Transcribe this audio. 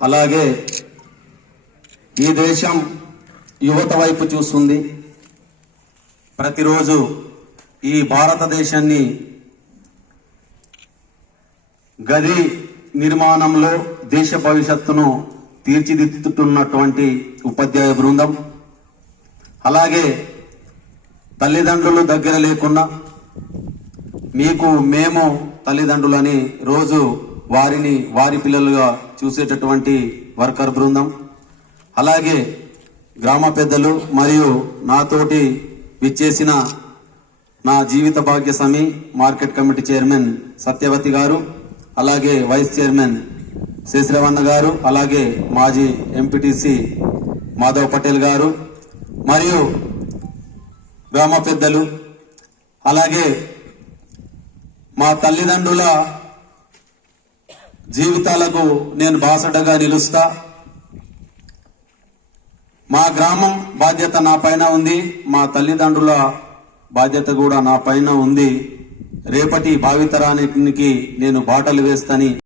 అలాగే ఈ దేశం యువత వైపు చూస్తుంది. ప్రతిరోజు ఈ భారతదేశాన్ని గది నిర్మాణంలో దేశ భవిష్యత్తును తీర్చిదిద్దుతున్నటువంటి ఉపాధ్యాయ బృందం. అలాగే తల్లిదండ్రులు దగ్గర లేకుండా మీకు మేము తల్లిదండ్రులని రోజు వారిని వారి పిల్లలుగా చూసేటటువంటి వర్కర్ బృందం. అలాగే గ్రామ పెద్దలు మరియు నాతోటి విచ్చేసిన నా జీవిత భాగ్యస్వామి market committee chairman Satyavathi garu అలాగే వైస్ చైర్మన్ శేషరవణ గారు అలాగే మాజీ ఎంపీటీసీ మాధవ్ పటేల్ గారు మరియు గ్రామ పెద్దలు అలాగే మా తల్లిదండ్రుల జీవితాలకు నేను బాసడగా నిలుస్తా. మా గ్రామం బాధ్యత నా పైన ఉంది. మా తల్లిదండ్రుల బాధ్యత కూడా నా పైన ఉంది. రేపటి భావితరానికి నేను బాటలు వేస్తని